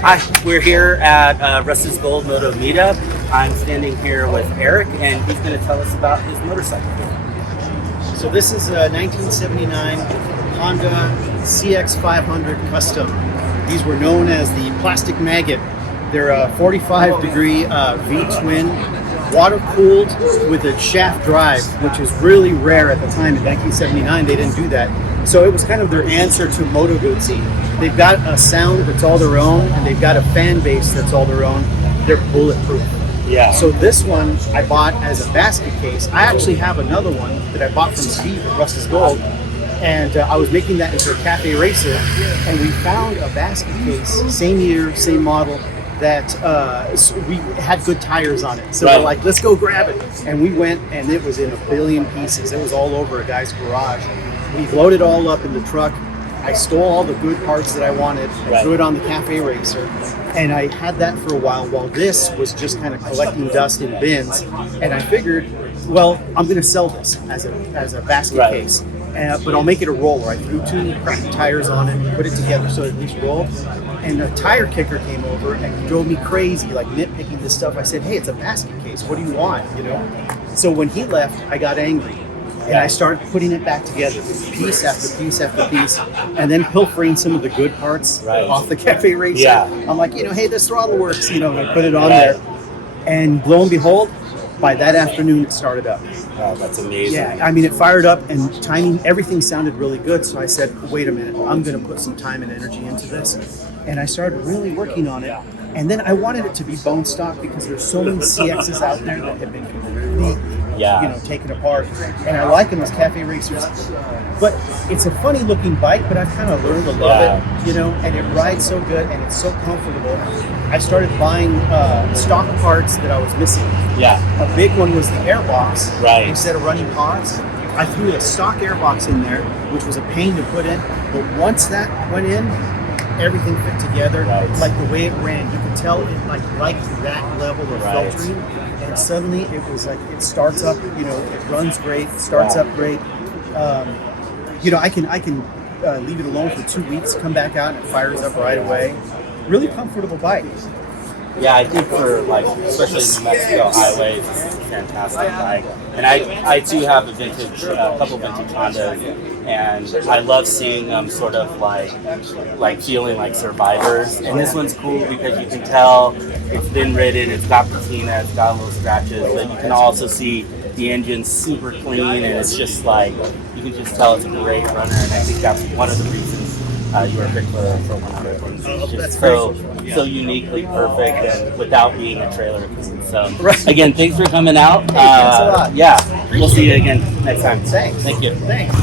Hi, we're here at Russ's Gold Moto Meetup. I'm standing here with Eric, and he's going to tell us about his motorcycle. So this is a 1979 Honda CX500 Custom. These were known as the Plastic Maggot. They're a 45-degree V-twin, water-cooled with a shaft drive, which is really rare at the time. In 1979, they didn't do that. So it was kind of their answer to Moto Guzzi. They've got a sound that's all their own, and they've got a fan base that's all their own. They're bulletproof. Yeah. So this one I bought as a basket case. I actually have another one that I bought from Steve at Russ's Gold, and I was making that into a cafe racer, and we found a basket case, same year, same model, that we had good tires on it. So we're like, let's go grab it. And we went, and it was in a billion pieces. It was all over a guy's garage. We loaded it all up in the truck. I stole all the good parts that I wanted and threw it on the cafe racer. And I had that for a while this was just kind of collecting dust in bins. And I figured, well, I'm going to sell this as a basket case. But I'll make it a roller. I threw 2 crappy tires on it, put it together so it at least rolled. And a tire kicker came over and he drove me crazy, like nitpicking this stuff. I said, hey, it's a basket case. What do you want? You know? So when he left, I got angry. And I started putting it back together, piece after piece after piece, and then pilfering some of the good parts off the cafe racer. Yeah. I'm like, hey, this throttle works, and I put it on there. And lo and behold, by that afternoon, it started up. Oh, that's amazing. Yeah, I mean, it fired up, and timing, everything sounded really good. So I said, wait a minute, I'm going to put some time and energy into this. And I started really working on it. And then I wanted it to be bone stock because there's so many CXs out there that have been completely taken apart, and I like them as cafe racers. But it's a funny looking bike, but I've kind of learned to love it, and it rides so good and it's so comfortable. I started buying stock parts that I was missing. Yeah, a big one was the airbox. Instead of running pods, I threw a stock airbox in there, which was a pain to put in. But once that went in, everything fit together. Like the way it ran, you could tell it liked that level of filtering. And suddenly it was like it starts up, it runs great, starts up great. I can leave it alone for 2 weeks, come back out and it fires up right away. Really comfortable bike. Yeah, I think for especially the Mexico highways, it's a fantastic bike. And I too have a couple vintage Hondas. And I love seeing them sort of like feeling like survivors. And this one's cool because you can tell it's been ridden, it's got patina, it's got little scratches, but you can also see the engine's super clean, and it's just you can just tell it's a great runner. And I think that's one of the reasons you were picked for 100. It's just so uniquely perfect and without being a trailer clean. So again, thanks for coming out. Thanks a lot. Yeah, we'll see you again next time. Thanks. Thank you. Thanks.